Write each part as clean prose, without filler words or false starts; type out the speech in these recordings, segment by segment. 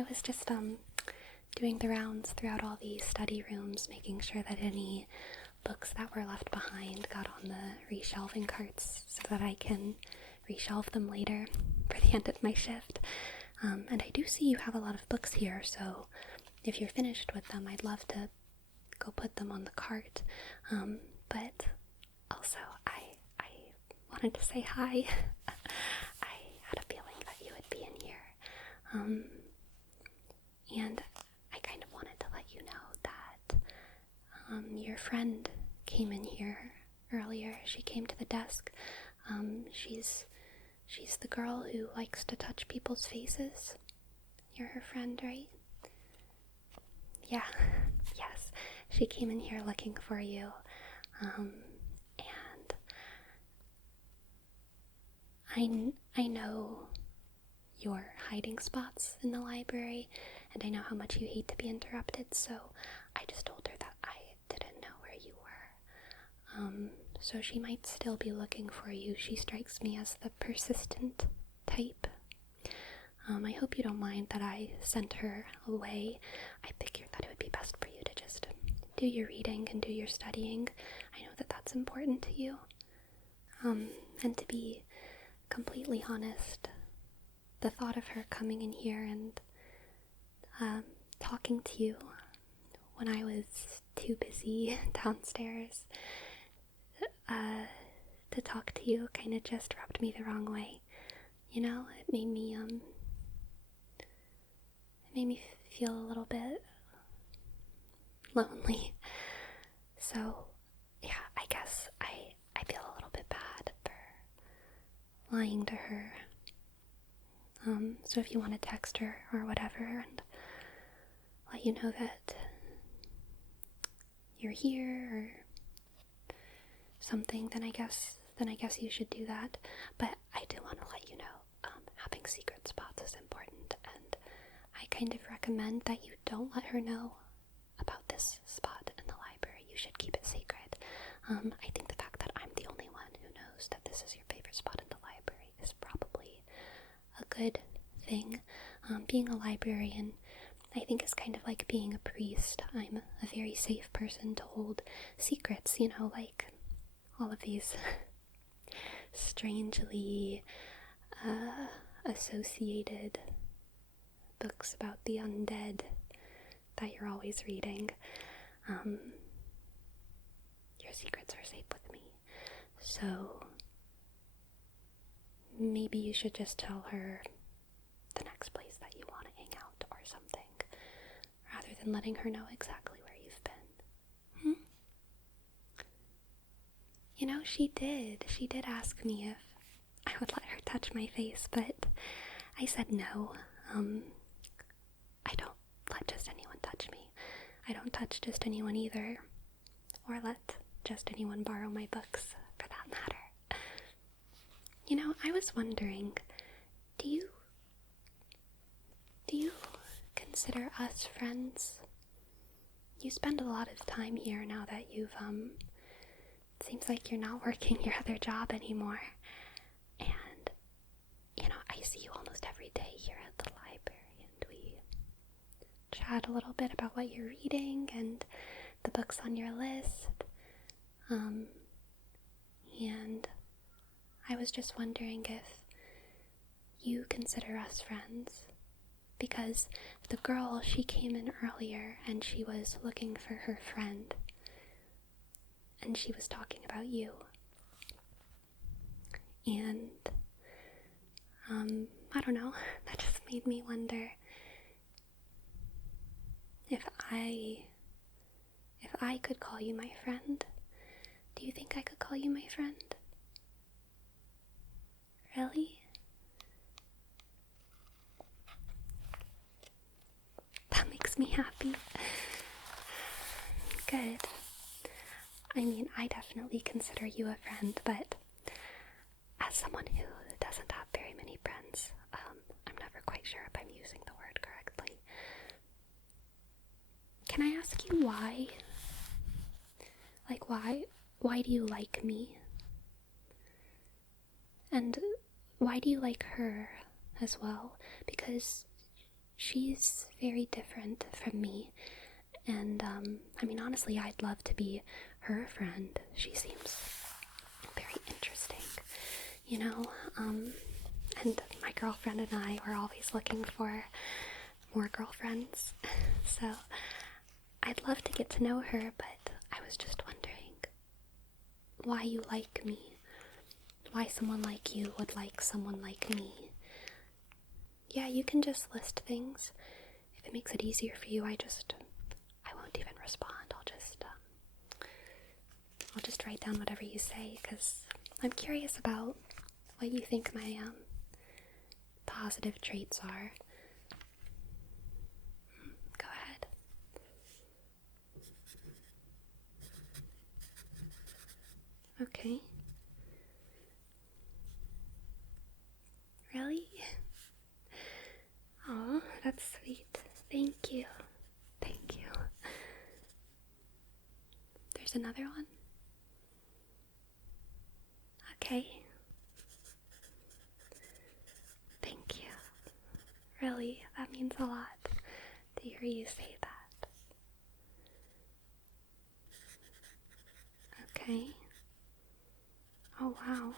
I was just doing the rounds throughout all the study rooms, making sure that any books that were left behind got on the reshelving carts so that I can reshelve them later for the end of my shift. And I do see you have a lot of books here, so if you're finished with them, I'd love to go put them on the cart. But also, I wanted to say hi. I had a feeling that you would be in here. And I kind of wanted to let you know that your friend came in here earlier. She came to the desk. She's the girl who likes to touch people's faces. You're her friend, right? Yeah, yes. She came in here looking for you. And I know your hiding spots in the library, and I know how much you hate to be interrupted, so I just told her that I didn't know where you were. So she might still be looking for you. She strikes me as the persistent type. I hope you don't mind that I sent her away. I figured that it would be best for you to just do your reading and do your studying. I know that that's important to you. And to be completely honest, the thought of her coming in here and talking to you when I was too busy downstairs to talk to you kind of just rubbed me the wrong way. You know, it made me feel a little bit lonely. So yeah, I guess I feel a little bit bad for lying to her. So if you want to text her or whatever and let you know that you're here or something, then I guess you should do that. But I do want to let you know, having secret spots is important, and I kind of recommend that you don't let her know about this spot in the library. You should keep it secret. I think the fact that I'm the only one who knows that this is your favorite spot in the library is probably a good thing. Being a librarian, I think, is kind of like being a priest. I'm a very safe person to hold secrets, like all of these strangely associated books about the undead that you're always reading. Your secrets are safe with me. So maybe you should just tell her the next place that you want to hang out or something, rather than letting her know exactly where you've been. She did ask me if I would let her touch my face, but I said no. I don't let just anyone touch me. I don't touch just anyone either, or let just anyone borrow my books, for that matter. I was wondering, do you consider us friends? You spend a lot of time here now that you've, it seems like you're not working your other job anymore. And, I see you almost every day here at the library, and we chat a little bit about what you're reading and the books on your list. And I was just wondering if you consider us friends, because the girl, she came in earlier and she was looking for her friend, and she was talking about you. And I don't know, that just made me wonder if I could call you my friend. Do you think I could call you my friend? Really? That makes me happy. Good. I mean, I definitely consider you a friend, but as someone who doesn't have very many friends, I'm never quite sure if I'm using the word correctly. Can I ask you why? Like, why do you like me? And why do you like her as well? Because she's very different from me. And, I mean, honestly, I'd love to be her friend. She seems very interesting, you know? And my girlfriend and I were always looking for more girlfriends. So I'd love to get to know her, but I was just wondering why you like me. Why someone like you would like someone like me. Yeah, you can just list things. If it makes it easier for you, I won't even respond. I'll just write down whatever you say, because I'm curious about what you think my positive traits are. Go ahead. Okay. Really? Oh, that's sweet. Thank you. Thank you. There's another one? Okay. Thank you. Really, that means a lot to hear you say that. Okay. Oh, wow.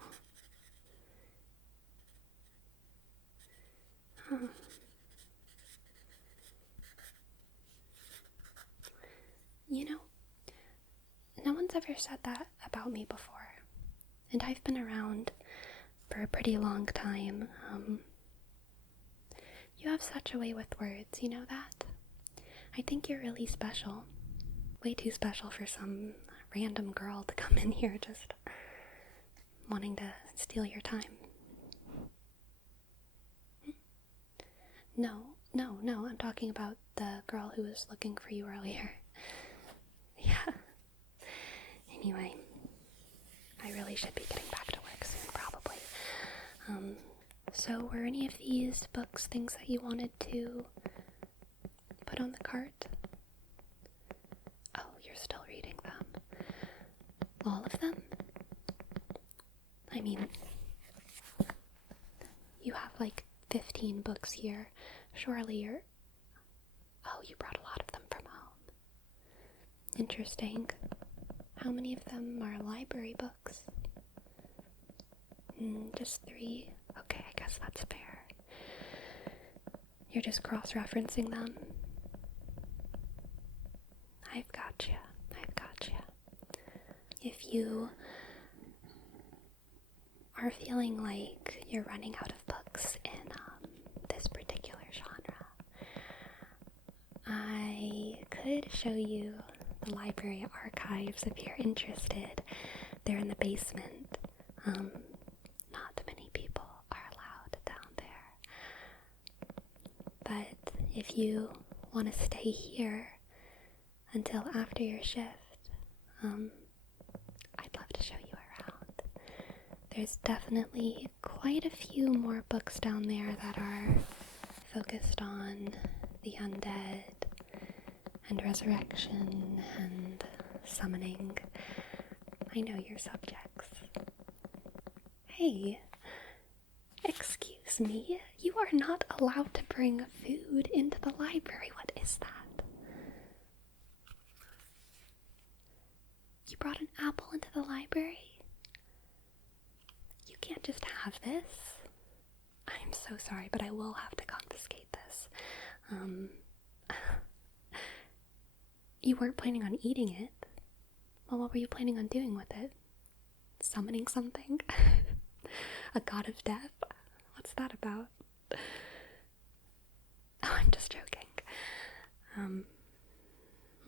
Huh. You know, no one's ever said that about me before. And I've been around for a pretty long time. You have such a way with words, you know that? I think you're really special. Way too special for some random girl to come in here just wanting to steal your time. No, I'm talking about the girl who was looking for you earlier. Yeah. Anyway, I really should be getting back to work soon, probably. So were any of these books things that you wanted to put on the cart? Oh, you're still reading them. All of them? I mean, you have like 15 books here. Surely you're... Oh, you brought a lot of them from home. Interesting. How many of them are library books? Just 3? Okay, I guess that's fair. You're just cross-referencing them? I've gotcha. If you are feeling like you're running out of books in this particular genre, I could show you the library archives if you're interested. They're in the basement. Not many people are allowed down there. But if you want to stay here until after your shift, I'd love to show you around. There's definitely quite a few more books down there that are focused on the undead and resurrection and summoning. I know your subjects. Hey, excuse me, you are not allowed to bring food into the library. What is that? You brought an apple into the library? You can't just have this. I'm so sorry, but I will have to confiscate this. You weren't planning on eating it. Well, what were you planning on doing with it? Summoning something? A god of death? What's that about? Oh, I'm just joking.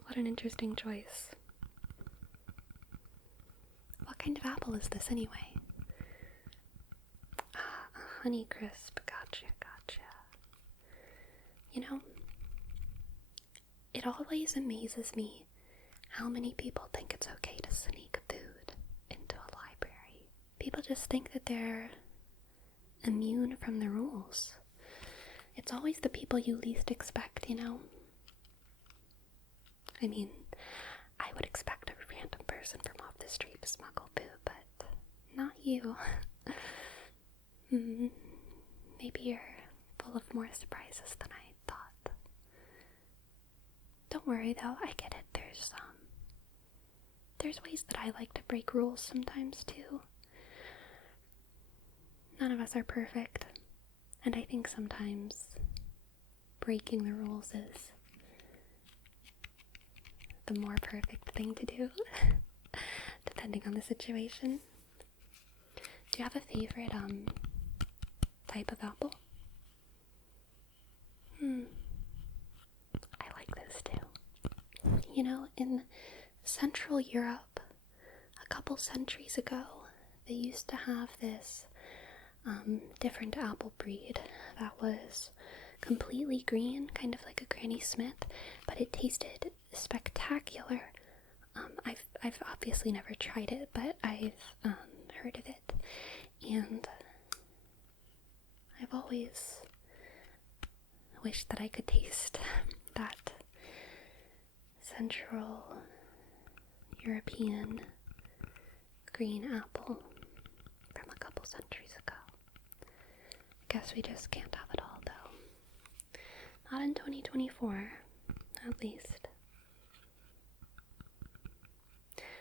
What an interesting choice. What kind of apple is this anyway? Honey crisp. Gotcha. You know, it always amazes me how many people think it's okay to sneak food into a library. People just think that they're immune from the rules. It's always the people you least expect, you know? I mean, I would expect a random person from off the street to smuggle food, but not you. Maybe you're full of more surprises than I thought. Don't worry though, I get it. There's ways that I like to break rules sometimes too. None of us are perfect, and I think sometimes breaking the rules is the more perfect thing to do, depending on the situation. Do you have a favorite type of apple? I like those too. You know, in Central Europe, a couple centuries ago, they used to have this different apple breed that was completely green, kind of like a Granny Smith, but it tasted spectacular. I've obviously never tried it, but I've heard of it, and I've always wished that I could taste that Central European green apple from a couple centuries ago. I guess we just can't have it all, though. Not in 2024, at least.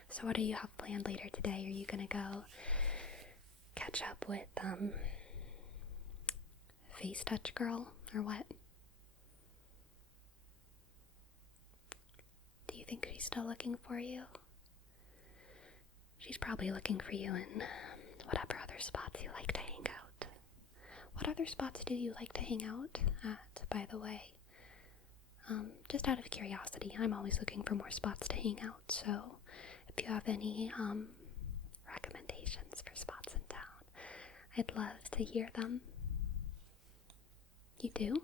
So what do you have planned later today? Are you gonna go catch up with, Face Touch Girl, or what? Do you think she's still looking for you? She's probably looking for you in whatever other spots you like to hang out. What other spots do you like to hang out at, by the way? Just out of curiosity, I'm always looking for more spots to hang out, so if you have any recommendations for spots in town, I'd love to hear them. You do?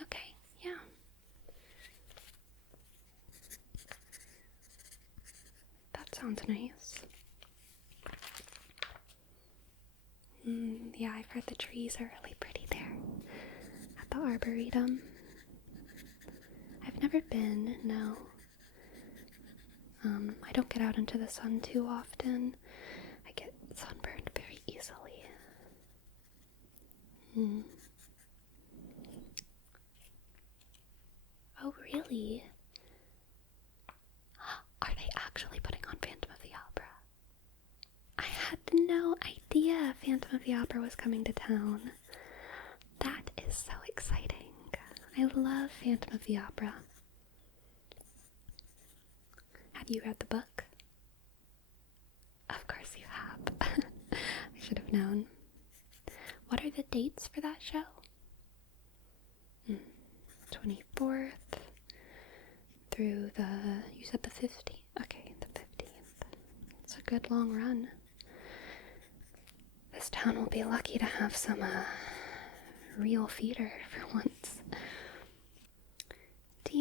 Okay, yeah. That sounds nice. Yeah, I've heard the trees are really pretty there at the Arboretum. I've never been, no. I don't get out into the sun too often. I get sunburned very easily. Oh, really? Are they actually putting on Phantom of the Opera? I had no idea Phantom of the Opera was coming to town. That is so exciting. I love Phantom of the Opera. Have you read the book? Of course you have. I should have known. What are the dates for that show? 24th through you said the 15th? Okay, the 15th. It's a good long run. This town will be lucky to have some, real theater for once. Do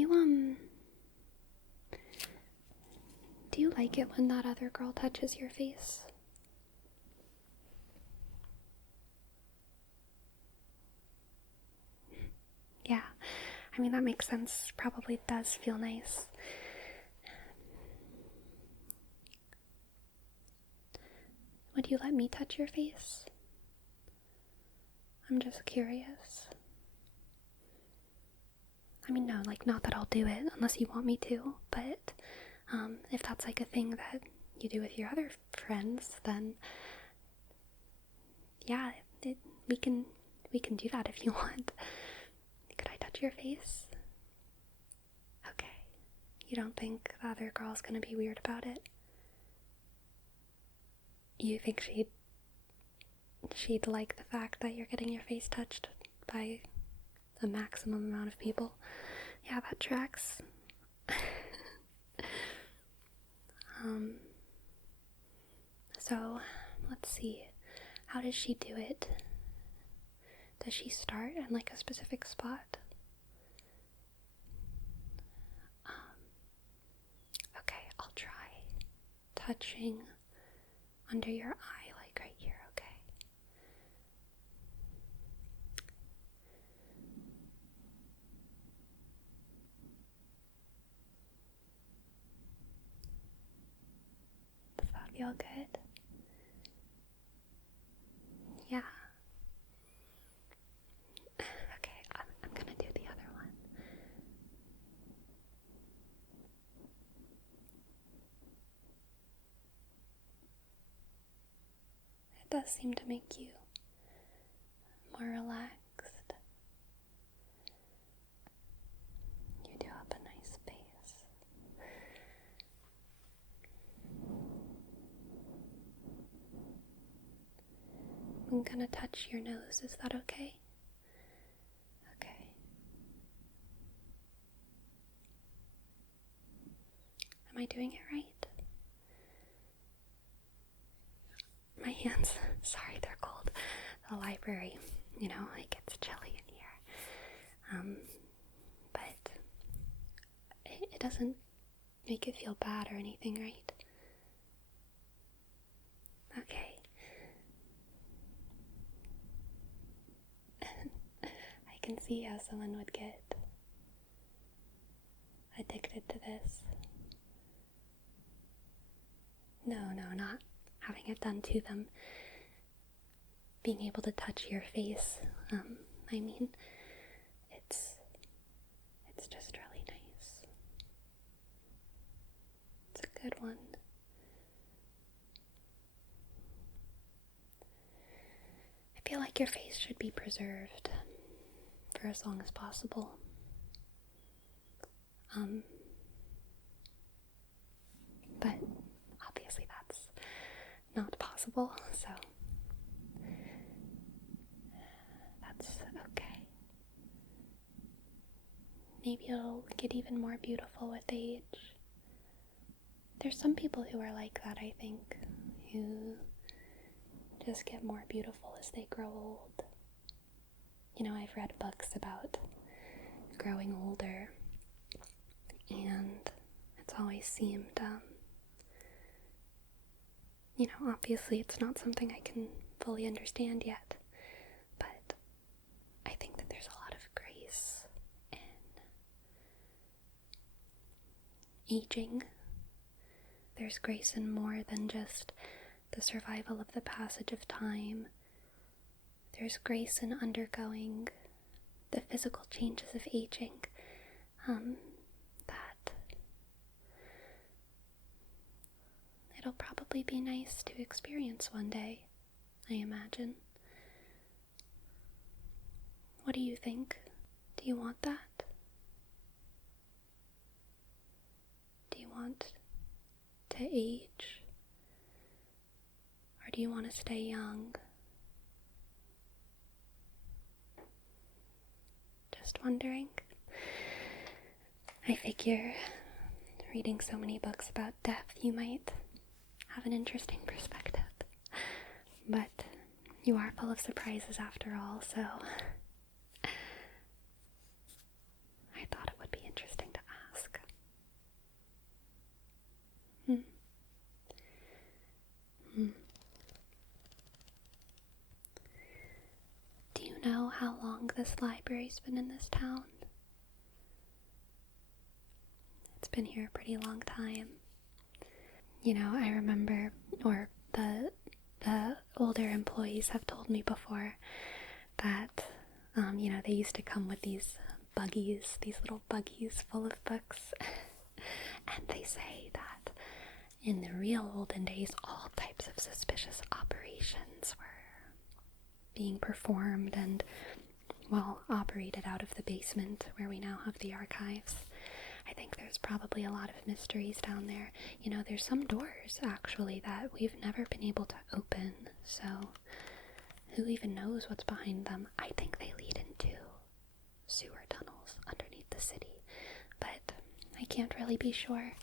you like it when that other girl touches your face? Yeah, I mean, that makes sense. Probably does feel nice. Would you let me touch your face? I'm just curious. I mean, no, not that I'll do it unless you want me to, but if that's a thing that you do with your other friends, then yeah, we can do that if you want. Could I touch your face? Okay. You don't think the other girl's gonna be weird about it? You think she'd like the fact that you're getting your face touched by a maximum amount of people? Yeah, that tracks. So, let's see. How does she do it? Does she start in a specific spot? Okay, I'll try touching under your eye, right here, okay? Does that feel good? Yeah. Okay, I'm gonna do the other one. It does seem to make you more relaxed. You do have a nice face. I'm gonna touch your nose, is that okay? Okay. Am I doing it right? My hands, sorry, they're cold. The library, it gets chilly in here. But it doesn't make it feel bad or anything, right? Okay. I can see how someone would get addicted to this. No, not having it done to them. Being able to touch your face, it's just really nice. It's a good one. I feel like your face should be preserved for as long as possible. But obviously that's not possible, so that's okay. Maybe it'll get even more beautiful with age. There's some people who are like that, I think, who just get more beautiful as they grow old. I've read books about growing older, and it's always seemed, obviously it's not something I can fully understand yet, but I think that there's a lot of grace in aging. There's grace in more than just the survival of the passage of time. There's grace in undergoing the physical changes of aging, that it'll probably be nice to experience one day, I imagine. What do you think? Do you want that? Do you want to age? Or do you want to stay young? Just wondering. I figure reading so many books about death, you might have an interesting perspective. But you are full of surprises after all, so I thought it would be interesting to ask. Do you know how long this library's been in this town? It's been here a pretty long time. I remember, or the older employees have told me before that, they used to come with these little buggies full of books. And they say that in the real olden days, all types of suspicious operations were being performed and, operated out of the basement where we now have the archives. I think there's probably a lot of mysteries down there. There's some doors, actually, that we've never been able to open, so who even knows what's behind them? I think they lead into sewer tunnels underneath the city, but I can't really be sure.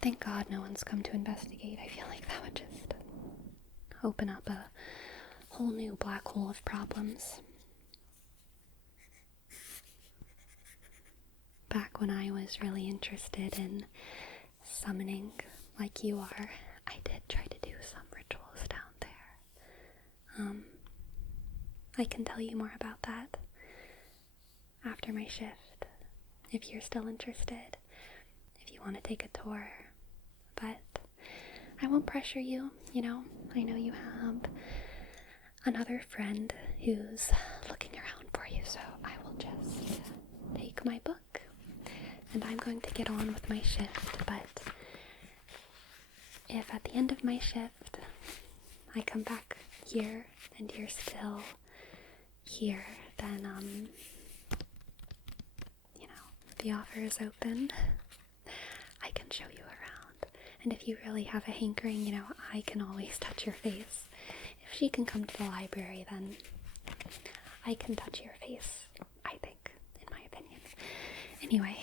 Thank God no one's come to investigate. I feel like that would just open up a whole new black hole of problems. Back when I was really interested in summoning like you are, I did try to do some rituals down there. I can tell you more about that after my shift, if you're still interested, if you want to take a tour. But I won't pressure you, I know you have another friend who's looking around for you, so I will just take my book and I'm going to get on with my shift. But if at the end of my shift I come back here and you're still here, then, the offer is open. I can show you around. And if you really have a hankering, I can always touch your face. If she can come to the library, then I can touch your face, I think, in my opinion. Anyway,